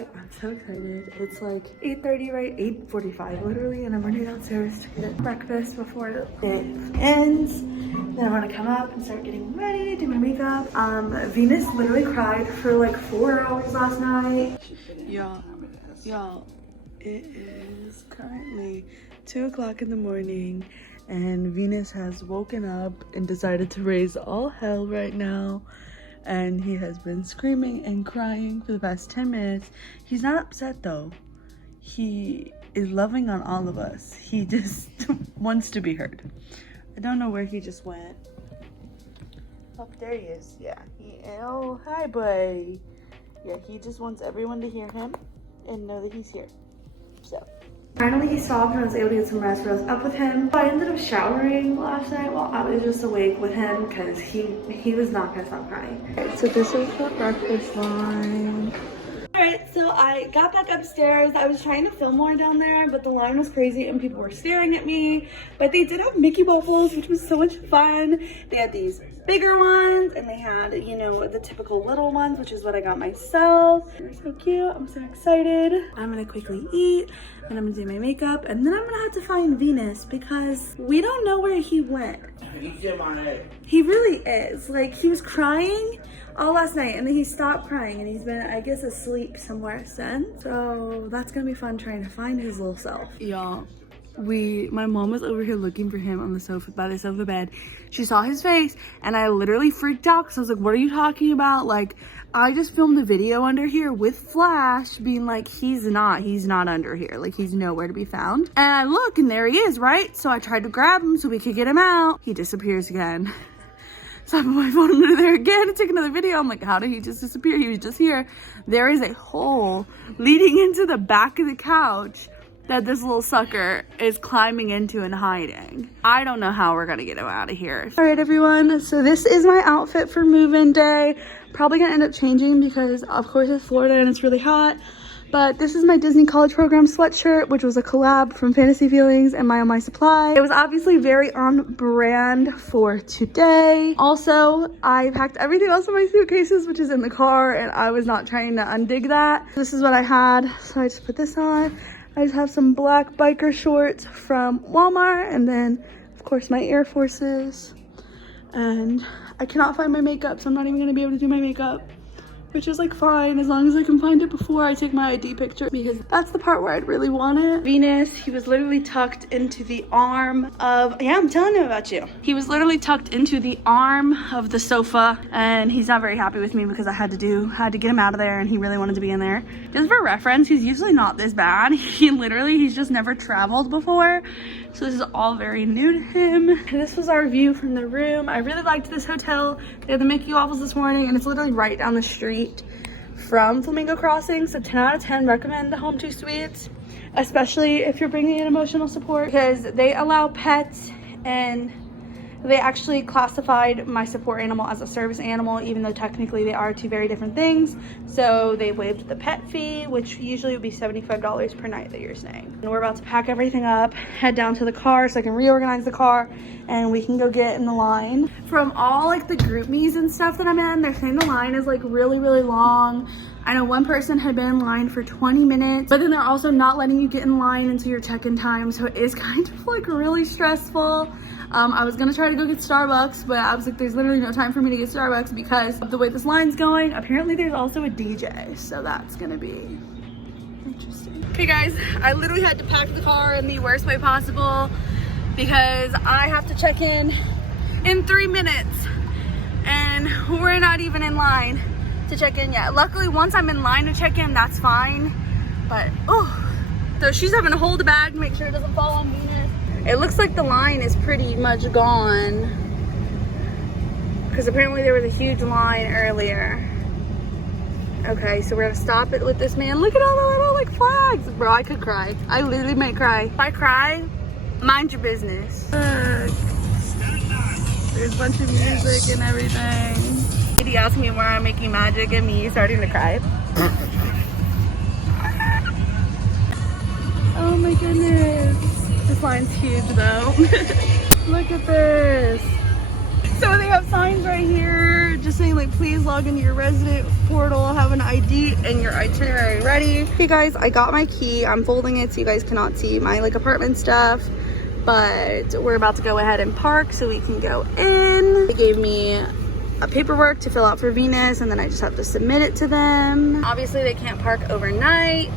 day. I'm so excited. It's like 8:30, right? 8:45 literally, and I'm running downstairs to get breakfast before the day ends. Then I want to come up and start getting ready, do my makeup. Venus literally cried for like 4 hours last night. Y'all, it is currently 2 o'clock in the morning, and Venus has woken up and decided to raise all hell right now. And he has been screaming and crying for the past 10 minutes. He's not upset though. He is loving on all of us. He just wants to be heard. I don't know where he just went. Oh, there he is. Yeah. Oh, hi, buddy. Yeah, he just wants everyone to hear him and know that he's here. So. Finally, he stopped and I was able to get some rest. I was up with him. I ended up showering last night while I was just awake with him because he was not gonna stop crying. So this is the breakfast line. Alright, so I got back upstairs. I was trying to film more down there, but the line was crazy and people were staring at me. But they did have Mickey waffles, which was so much fun. They had these bigger ones and they had, you know, the typical little ones, which is what I got myself. They're so cute. I'm so excited. I'm gonna quickly eat and I'm gonna do my makeup, and then I'm gonna have to find Venus because we don't know where he went. He really is. Like, he was crying all last night and then he stopped crying and he's been, I guess, asleep somewhere since. So that's gonna be fun trying to find his little self. Y'all, my mom was over here looking for him on the sofa, by the sofa bed. She saw his face and I literally freaked out because I was like, what are you talking about? Like, I just filmed a video under here with flash being like, he's not under here. Like, he's nowhere to be found. And I look and there he is, right? So I tried to grab him so we could get him out. He disappears again. So I put my phone under there again to take another video. I'm like, how did he just disappear? He was just here. There is a hole leading into the back of the couch that this little sucker is climbing into and hiding. I don't know how we're gonna get him out of here. All right, everyone, so this is my outfit for move-in day. Probably gonna end up changing because of course it's Florida and it's really hot. But this is my Disney College Program sweatshirt, which was a collab from Fantasy Feelings and My Oh My Supply. It was obviously very on brand for today. Also, I packed everything else in my suitcases, which is in the car, and I was not trying to undig that. This is what I had, so I just put this on. I just have some black biker shorts from Walmart, and then of course my Air Forces. And I cannot find my makeup, so I'm not even gonna be able to do my makeup, which is like fine as long as I can find it before I take my ID picture, because that's the part where I'd really want it. Venus, he was literally tucked into the arm of, yeah, I'm telling him about you. He was literally tucked into the arm of the sofa, and he's not very happy with me because I had to get him out of there, and he really wanted to be in there. Just for reference, he's usually not this bad. He's just never traveled before. So this is all very new to him. This was our view from the room. I really liked this hotel. They had the Mickey waffles this morning, and it's literally right down the street from Flamingo Crossings. So 10 out of 10 recommend the Home 2 Suites, especially if you're bringing in emotional support, because they allow pets, and they actually classified my support animal as a service animal, even though technically they are two very different things. So they waived the pet fee, which usually would be $75 per night that you're staying. And we're about to pack everything up, head down to the car so I can reorganize the car, and we can go get in the line. From all like the group me's and stuff that I'm in, they're saying the line is like really, really long. I know one person had been in line for 20 minutes, but then they're also not letting you get in line until your check-in time. So it is kind of like really stressful. I was gonna try to go get Starbucks, but I was like, there's literally no time for me to get Starbucks because of the way this line's going. Apparently there's also a DJ, so that's gonna be interesting. Okay guys, I literally had to pack the car in the worst way possible because I have to check in 3 minutes and we're not even in line to check in yet. Luckily, once I'm in line to check in, that's fine. But, oh, so she's having to hold the bag to make sure it doesn't fall on Venus. It looks like the line is pretty much gone because apparently there was a huge line earlier. Okay, so we're gonna stop it with this man. Look at all the little like flags. Bro, I could cry. I literally might cry. If I cry, mind your business. Look. There's a bunch of music and everything. He asked me where I'm making magic and me starting to cry. Oh my goodness. This line's huge though. Look at this. So they have signs right here just saying like, please log into your resident portal, have an ID and your itinerary ready. Hey guys, I got my key. I'm folding it so you guys cannot see my like apartment stuff, but we're about to go ahead and park so we can go in. They gave me a paperwork to fill out for Venus, and then I just have to submit it to them. Obviously they can't park overnight,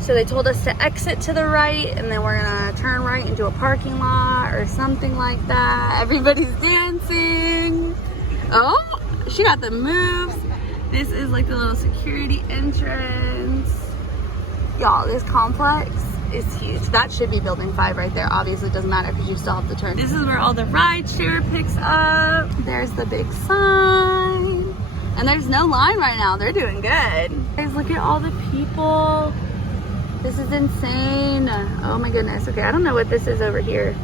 so they told us to exit to the right and then we're gonna turn right into a parking lot or something like that. Everybody's dancing. Oh, she got the moves. This is like the little security entrance. Y'all, this complex is huge. That should be building 5 right there. Obviously it doesn't matter because you still have to turn. This is where all the ride share picks up. There's the big sign. And there's no line right now. They're doing good. Guys, look at all the people. This is insane. Oh my goodness. Okay, I don't know what this is over here.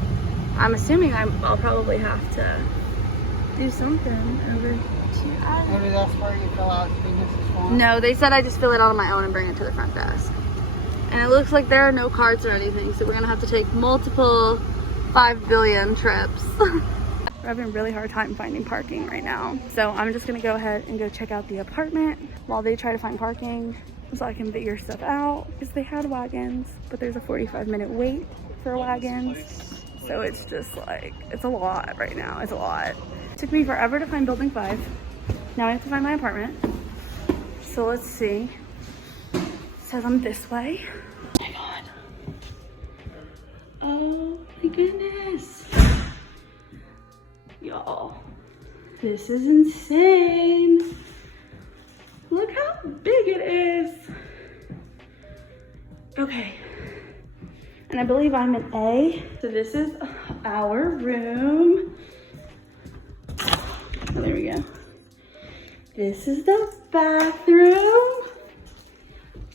I'm assuming I'll probably have to do something over here. Maybe that's where you fill out Venus's form? No, they said I just fill it out on my own and bring it to the front desk. And it looks like there are no carts or anything, so we're gonna have to take multiple 5 billion trips. We're having a really hard time finding parking right now. So I'm just gonna go ahead and go check out the apartment while they try to find parking so I can figure stuff out. Because they had wagons, but there's a 45-minute wait for wagons. So it's just like, it's a lot right now, it's a lot. It took me forever to find building 5. Now I have to find my apartment. So let's see. It says I'm this way. Oh my God. Oh my goodness. Y'all, this is insane. Look how big it is. Okay. And I believe I'm in A. So this is our room. Oh, there we go. This is the bathroom.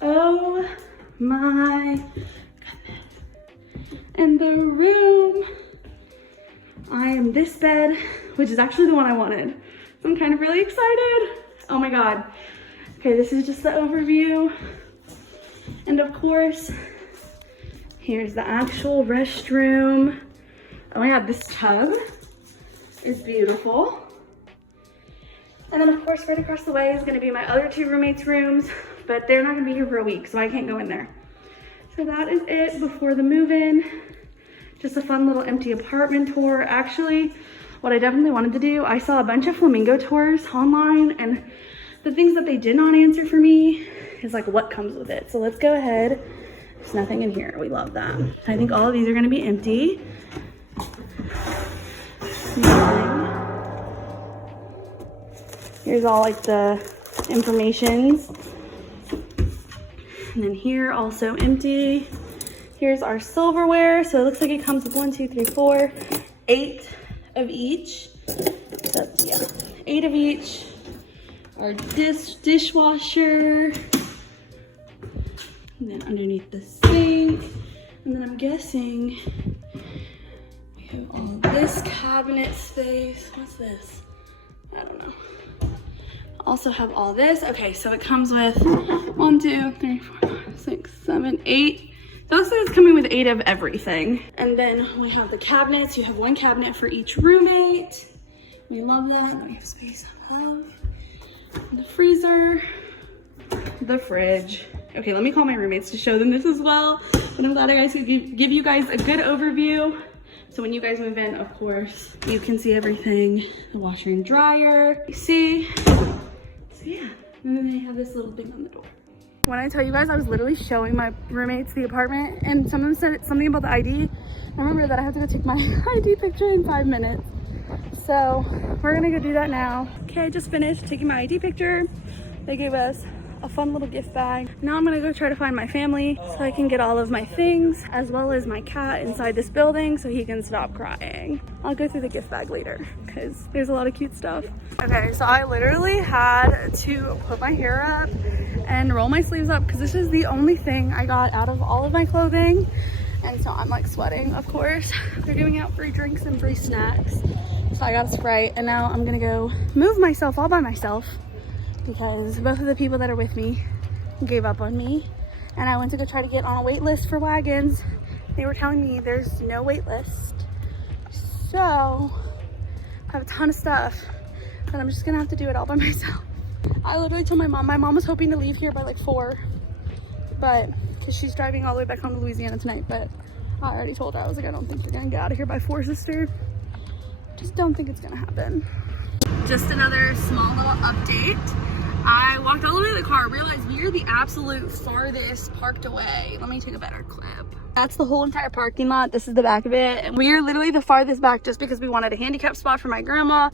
Oh my goodness. And the room. I am this bed, which is actually the one I wanted. So I'm kind of really excited. Oh my God. Okay, this is just the overview. And of course, here's the actual restroom. Oh my God, this tub is beautiful. And then of course, right across the way is gonna be my other 2 roommates' rooms, but they're not gonna be here for a week, so I can't go in there. So that is it before the move-in. Just a fun little empty apartment tour. Actually, what I definitely wanted to do, I saw a bunch of Flamingo tours online, and the things that they did not answer for me is like what comes with it. So let's go ahead. There's nothing in here. We love that. I think all of these are gonna be empty. Here's all like the informations. And then here also empty. Here's our silverware. So it looks like it comes with 1, 2, 3, 4, 8 of each. So yeah, 8 of each. Our dishwasher. And then underneath the sink. And then I'm guessing we have all this cabinet space. What's this? I don't know. Also have all this. Okay, so it comes with 1, 2, 3, 4, 5, 6, 7, 8. Those things coming with 8 of everything. And then we have the cabinets. You have 1 cabinet for each roommate. We love that. And we have space above. The freezer, the fridge. Okay, let me call my roommates to show them this as well. But I'm glad I guys could give you guys a good overview. So when you guys move in, of course, you can see everything. The washer and dryer, you see. So yeah, and then they have this little thing on the door. When I tell you guys, I was literally showing my roommates the apartment, and someone said something about the ID. Remember that I have to go take my ID picture in 5 minutes. So we're gonna go do that now. Okay, I just finished taking my ID picture. They gave us a fun little gift bag. Now I'm gonna go try to find my family so I can get all of my things, as well as my cat inside this building so he can stop crying. I'll go through the gift bag later because there's a lot of cute stuff. Okay, so I literally had to put my hair up and roll my sleeves up because this is the only thing I got out of all of my clothing. And so I'm like sweating, of course. They're giving out free drinks and free snacks. So I got a Sprite, and now I'm gonna go move myself all by myself because both of the people that are with me gave up on me. And I went to go try to get on a wait list for wagons. They were telling me there's no wait list. So I have a ton of stuff, and I'm just gonna have to do it all by myself. I literally told my mom was hoping to leave here by like 4, but because she's driving all the way back home to Louisiana tonight, but I already told her, I was like, I don't think you're gonna get out of here by 4, sister. Just don't think it's gonna happen. Just another small little update. I walked all the way to the car, realized we are the absolute farthest parked away. Let me take a better clip. That's the whole entire parking lot. This is the back of it. And we are literally the farthest back just because we wanted a handicap spot for my grandma.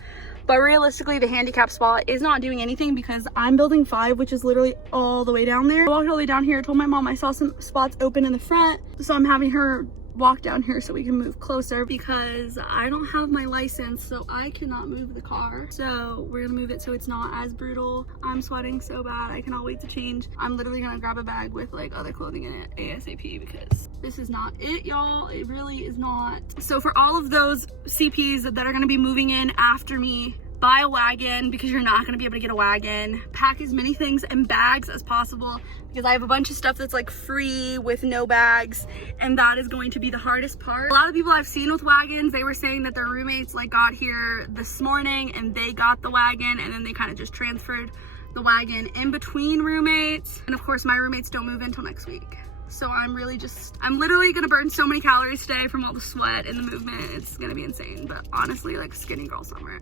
But realistically, the handicap spot is not doing anything because I'm building 5, which is literally all the way down there. I walked all the way down here, told my mom I saw some spots open in the front. So I'm having her walk down here so we can move closer because I don't have my license, so I cannot move the car. So we're gonna move it so it's not as brutal. I'm sweating so bad, I cannot wait to change. I'm literally gonna grab a bag with like other clothing in it ASAP because this is not it, y'all. It really is not. So for all of those CPs that are gonna be moving in after me, buy a wagon because you're not gonna be able to get a wagon. Pack as many things in bags as possible because I have a bunch of stuff that's like free with no bags, and that is going to be the hardest part. A lot of people I've seen with wagons, they were saying that their roommates like got here this morning and they got the wagon and then they kind of just transferred the wagon in between roommates. And of course my roommates don't move in until next week. So I'm literally gonna burn so many calories today from all the sweat and the movement. It's gonna be insane, but honestly, like skinny girl summer.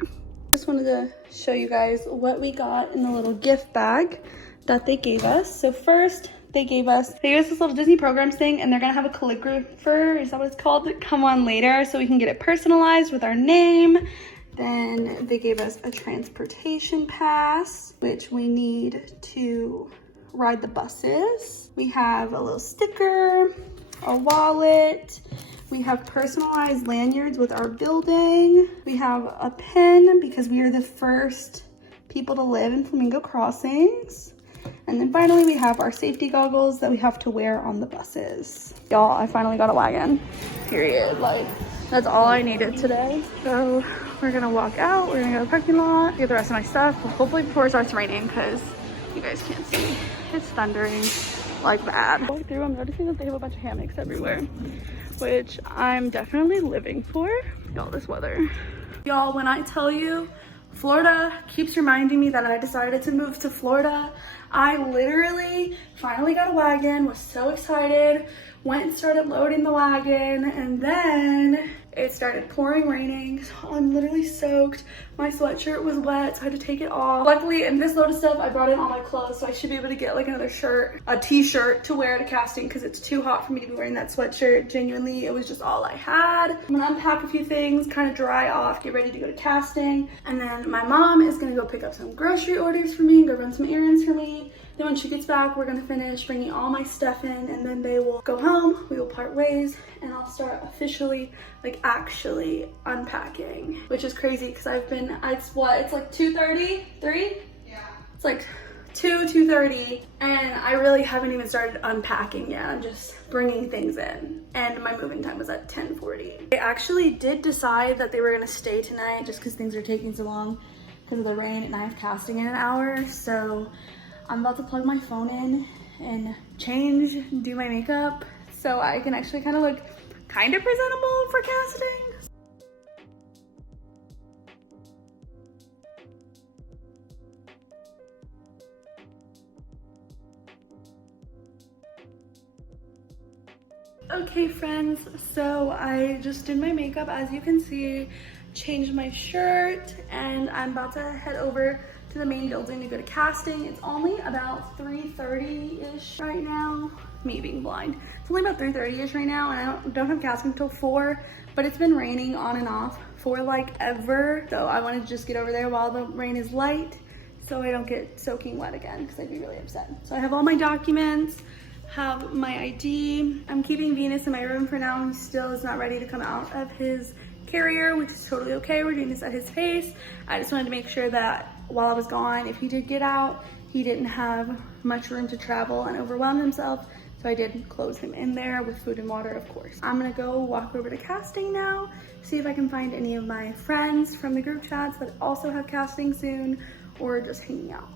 Just wanted to show you guys what we got in the little gift bag that they gave us. So first they gave us this little Disney Programs thing, and they're gonna have a calligrapher, is that what it's called, come on later so we can get it personalized with our name. Then they gave us a transportation pass, which we need to ride the buses. We have a little sticker, a wallet. We have personalized lanyards with our building. We have a pen because we are the first people to live in Flamingo Crossings. And then finally we have our safety goggles that we have to wear on the buses. Y'all, I finally got a wagon, period. Like, that's all I needed today. So we're gonna walk out, we're gonna go to the parking lot, get the rest of my stuff, hopefully before it starts raining because you guys can't see. It's thundering like bad. Going through, I'm noticing that they have a bunch of hammocks everywhere, which I'm definitely living for. Y'all, this weather. Y'all, when I tell you, Florida keeps reminding me that I decided to move to Florida. I literally finally got a wagon, was so excited, went and started loading the wagon, and then it started pouring, raining. So I'm literally soaked. My sweatshirt was wet, so I had to take it off. Luckily, in this load of stuff, I brought in all my clothes, so I should be able to get like another shirt, a t-shirt to wear to casting because it's too hot for me to be wearing that sweatshirt. Genuinely, it was just all I had. I'm gonna unpack a few things, kind of dry off, get ready to go to casting. And then my mom is gonna go pick up some grocery orders for me, go run some errands for me. Then when she gets back, we're gonna finish bringing all my stuff in, and then they will go home, we will part ways, and I'll start officially, like actually unpacking, which is crazy because it's like 2:30, 3? Yeah. It's like 2:30, and I really haven't even started unpacking yet. I'm just bringing things in, and my moving time was at 10:40. They actually did decide that they were gonna stay tonight just because things are taking so long because of the rain, and I have casting in an hour, so I'm about to plug my phone in and change, do my makeup, so I can actually kind of look kind of presentable for casting. Okay friends, so I just did my makeup, as you can see, changed my shirt, and I'm about to head over to the main building to go to casting. It's only about 3:30-ish right now. Me being blind. It's only about 3:30-ish right now, and I don't have casting until 4, but it's been raining on and off for like ever. So I wanted to just get over there while the rain is light so I don't get soaking wet again because I'd be really upset. So I have all my documents, have my ID. I'm keeping Venus in my room for now. He still is not ready to come out of his carrier, which is totally okay. We're doing this at his pace. I just wanted to make sure that while I was gone, if he did get out, he didn't have much room to travel and overwhelm himself. So I did close him in there with food and water, of course. I'm gonna go walk over to casting now, see if I can find any of my friends from the group chats that also have casting soon, or just hanging out.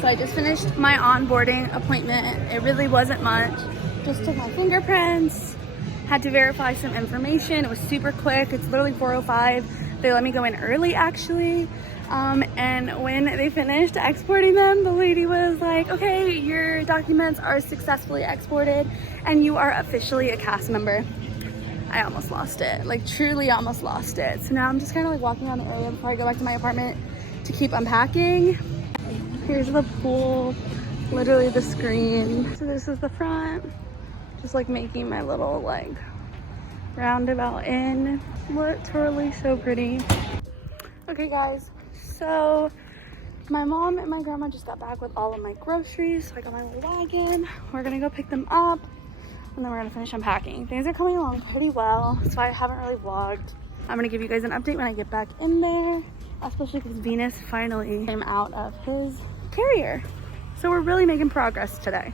So I just finished my onboarding appointment. It really wasn't much. Just took my fingerprints, had to verify some information. It was super quick. It's literally 4:05. They let me go in early actually. And when they finished exporting them, the lady was like, okay, your documents are successfully exported and you are officially a cast member. I almost lost it, like truly almost lost it. So now I'm just kind of like walking around the area before I go back to my apartment to keep unpacking. Here's the pool, literally the screen. So this is the front, just like making my little like roundabout in. Literally so pretty. Okay guys, so my mom and my grandma just got back with all of my groceries. So I got my little wagon. We're gonna go pick them up and then we're gonna finish unpacking. Things are coming along pretty well, so I haven't really vlogged. I'm gonna give you guys an update when I get back in there, especially because Venus finally came out of his carrier. So we're really making progress today.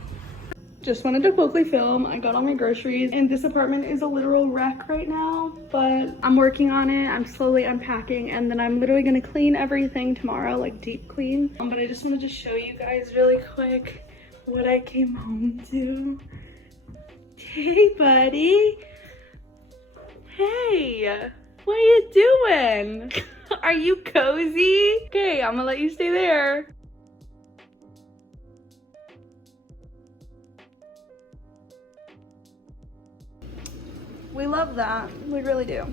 Just wanted to quickly film. I got all my groceries and this apartment is a literal wreck right now, but I'm working on it. I'm slowly unpacking and then I'm literally gonna clean everything tomorrow, like deep clean. But I just wanted to show you guys really quick what I came home to. Hey buddy. Hey, what are you doing? Are you cozy? Okay, I'm gonna let you stay there. We love that, we really do.